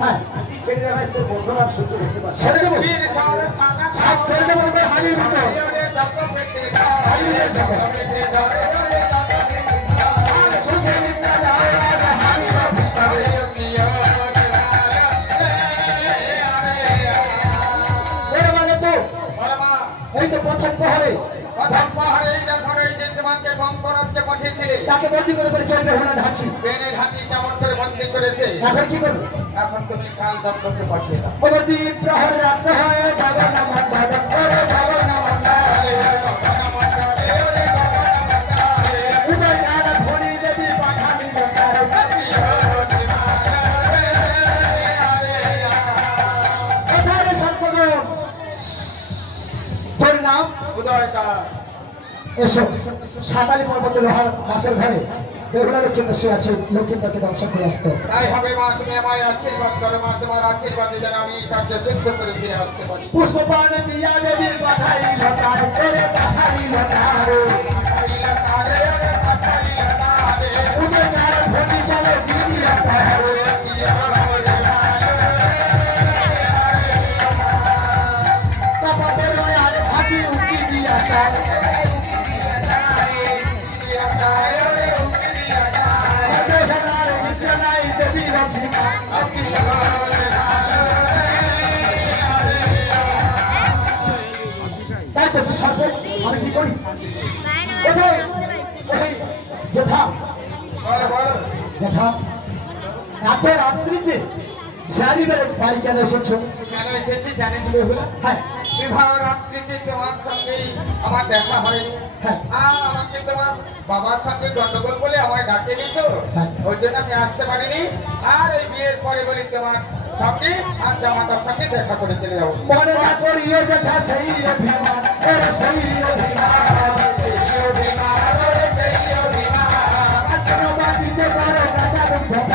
হ্যাঁ ছেড়ে দে ভাই, তোর বন্ধুরা সহ্য করতে পারছে ছেড়ে দেবো বীর সাউরে ছাগা সব ছেড়ে দেবো করে হারিয়ে দিত ছাগলে জপ পেতে হারিয়ে দিত ওরে মানে তো এই তো প্রথম প্রহরে তাকে বন্দি করে করে চলবে হলো ঢাচি এখন কি করবে এখন তুমি কাল দপ করতে পারবে না। অবধি প্রহর রাত্র হয় ভগবান মন্ডল করে ভগবান মন্ডল উদয় কাল ধরি দেবী পাঠানি মন্ডল কোথায় রে সর্বগণ তোর নাম উদয়কার এসো সাতালি পর্বতে লোহার মাসের ঘরে বেহুলার জন্য সে আছে লক্ষ্মীদাকে দর্শন করে আসতো। তাই হবে মা, তুমি আমায় আশীর্বাদ করো মা, তোমার আশীর্বাদে যেন আমি এই কার্য সিদ্ধ করে ফিরে আসতে পারি। পুষ্পপান দিয়া দেবীর কথাই লতার করে কথাই লতারে উঠে যায় ভোটি চলে দিয়া পাহাড়ে তাপতের আরে থাকি উঠি দিয়া চায় আমি কি করি কোথায় যেথা বলো বলো, যেথা এত রাত্রিতে সারি বেড়ে বাড়ি কেন এসেছো? কেন এসেছি জানিস বেহুলা? হ্যাঁ বিবাহ রাত্রিতে তোমার সঙ্গে আমার দেখা হয়নি। হ্যাঁ। আর আমাকে তোমার বাবার সঙ্গে গন্ডগোল বলে আমায় ডাকেনি তো, হ্যাঁ। ওই জন্য আমি আসতে পারিনি। আর এই বিয়ের পরে বলি তোমার সঙ্গে আর জামাতার সঙ্গে দেখা করে চলে যাবো। মনে না করিও যেথা সেই অভিমান ওরে সেই অভিমান সেই অভিমান ওরে সেই অভিমান আজকে বাড়িতে করে রাজা দুঃখ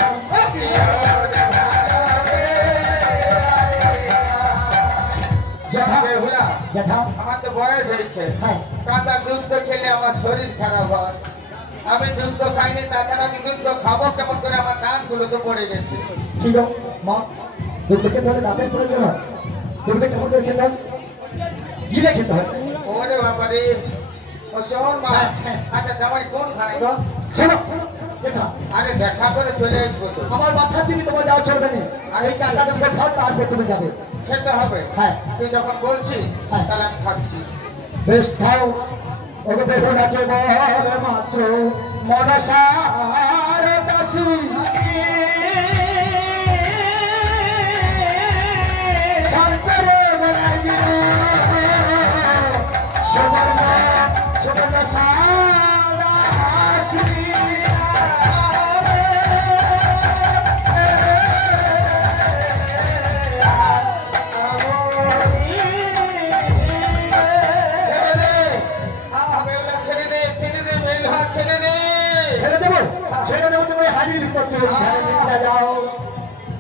বেহুলা, যেথা আমার তো বয়স হয়েছে, হ্যাঁ কাঁচা দুধ তো খেলে আমার শরীর খারাপ হয়। আমি দুধ তো খাইনি, তাছাড়া আমি দুধ তো খাবো কেমন করে, আমার দাঁতগুলো তো পড়ে গেছে। কি গো মা দুধ খেতে হলে দাঁতের পরে গেল দুধ কেমন করে খেতে হয় গিলে খেতে হয় ওরে বাবারে, ও শোন মা, আচ্ছা জামাই কোন খানে গো? শোনো যেথা আরে দেখা করে চলে আসবো তো। আমার মাথা দিবি তোমার যাওয়া চলবে না আর এই কাঁচা দুধ খাও তারপর তুমি যাবে খেতে হবে। হ্যাঁ তুই যখন বলছিস হ্যাঁ। তাহলে আমি খাচ্ছি। বেশ খাও ওকে দেখো নাচে বল মাত্র মনসার দাসী সর্বরে বলাইবে সুবর্ণ সুবর্ণ সাদাসী ছেড়ে দেবো তুমি হাড়ির ভিতর যাও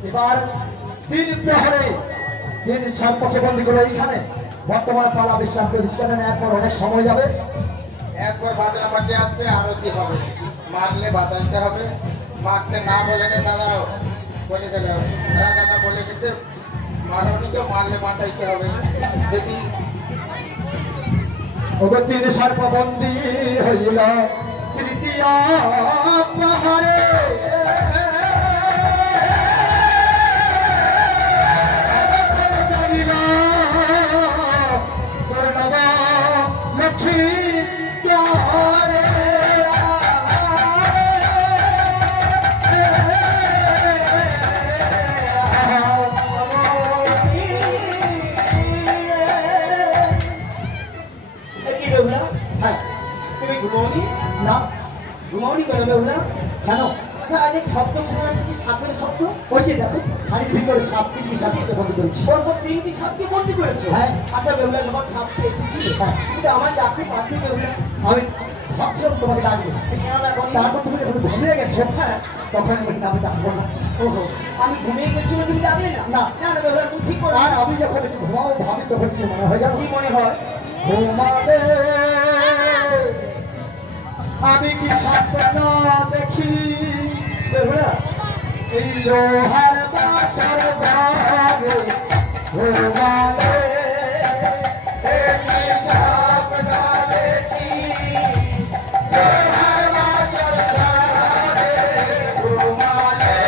এবার তিন প্রহরে তিন সর্পকে বন্দি করে এইখানে বর্তমান পালা বিশ্রাম করে কেন এরপর অনেক সময় যাবে একবার বাজনা পাটি আসছে, আরতি হবে, মারলে বাজাতে হবে, মারতে না বলে নে দাঁড়াও বলে গেলে রাজাটা বলে গেছে মারণিকে মারলে বাঁচাইতে হবে। যদি ওগো তিন সর্প বন্দি হইল তৃতীয় প্রহরে লক্ষ্মী তুমি ঘুমাওনি? না ঘুমাওনি কেন বেহুলা? কেন আচ্ছা, আজ শব্দ শোনা যাচ্ছে কি সাপের শব্দ? ওই যে দেখো হাড়ির ভিতরে সাপ তিনটি সাপকে বন্দি করেছি পরপর তিনটি সাপকে বন্দি করেছো? হ্যাঁ। আচ্ছা বেহুলা, যখন সাপকে এসেছিল কিন্তু আমার ডাকতে পারছি বেহুলা, আমি ভাবছিলাম তোমাকে ডাকবো কেন ডাকনি? তারপর তুমি যখন ঘুমিয়ে গেছো হ্যাঁ। তখন আমি ডাকবো না ওহো, আমি ঘুমিয়ে গেছিল তুমি ডাকলে না? না। না না বেহুলা, তুমি ঠিক করো। আর আমি যখন একটু ঘুমাবো ভাবি তখন কি মনে হয় জানো কি মনে হয়? ঘুমাবে আমি কি স্বপ্ন দেখি বেহুলা, এই লোহার বাসার ঘরে ঘুমাবে এই স্বপ্ন দেখি লোহার বাসার ঘরে ঘুমাবে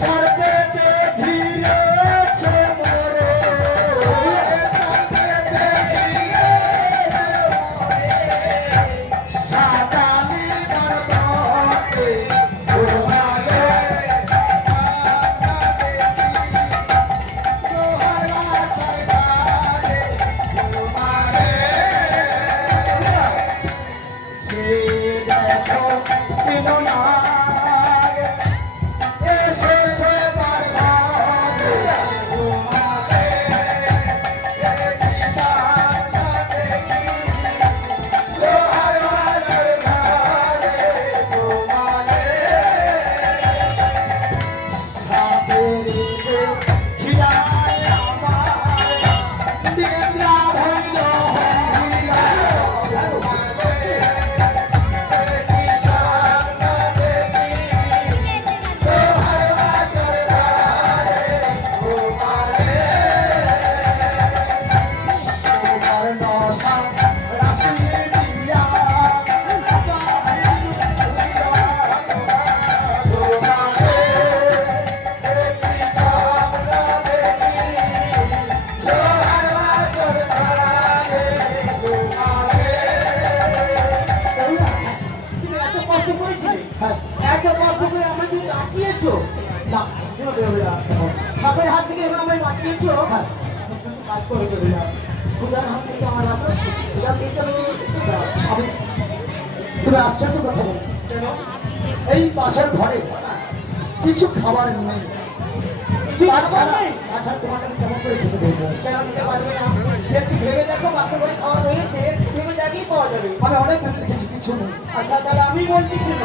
সর্বেতে ঘিরেছে মোরে সর্বেতে ঘিরেছে মোরে সাদালি পর্বতে ঘুমাবে হ্যাঁ কাজ করে চলে যাও পূজার হাত থেকে আমার আসো পূজা দিয়ে চলে আমি তুমি আশ্চর্য কথা বলো কেন এই পাশের ঘরে কিছু খাবার নেই আচ্ছা তোমাকে আমি কেমন করে খেতে দেবো কেন দিতে পারবে না একটু ভেবে দেখো বাসা করে খাওয়া রয়েছে ভেবে দেখেই পাওয়া যাবে আমি অনেক ভেবে দেখেছি কিছু নেই আচ্ছা তাহলে আমি বলছি ছিল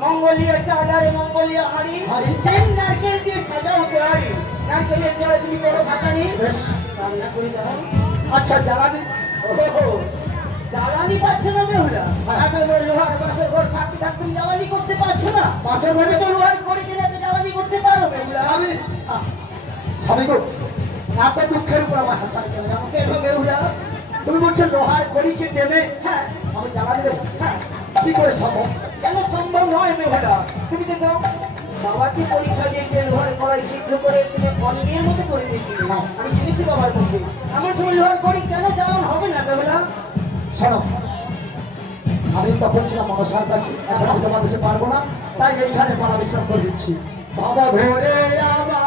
মঙ্গলীয় চালারে মঙ্গলীয় হাড়ি হাঁড়ি। তিন নারকেল দিয়ে সাজাও হাড়ি নারকেলের জলে তুমি করো ভাতানি বেশ রান্না করে দাও আচ্ছা জ্বালানি ওহো, জ্বালানি পাচ্ছে না বেহুলা হ্যাঁ। একেবারে লোহার বাসের ঘর থাকতে থাকতে তুমি জ্বালানি করতে পারছো না পাশের ঘরে তুমি তো লোহার করে কিনে জ্বালানি করতে পারো বেহুলা স্বামী স্বামী গো এত দুঃখের উপর আমার হাসান কেন জানো কেন বেহুলা তুমি বলছো লোহার কড়িকে টেনে হ্যাঁ আমি জ্বালানি দেবো হ্যাঁ কি করে সম্ভব কেন সম্ভব নয় বেহুলা তুমি দেখো বাবাকে পরীক্ষা দিয়েছে লোহার কড়াই সিদ্ধ করে তুমি অন্যের মতো করে দিয়েছিলে আমি শুনেছি বাবার মুখে আমার সময় লোহার কড়ি কেন জ্বালানো হবে না বেহুলা শোনো আমি তখন ছিলাম মনসার কাছে এখন আমি তোমার কাছে পারবো না তাই এইখানে পাড়া বিশ্রাম করে দিচ্ছি বাবা ভোরে আমার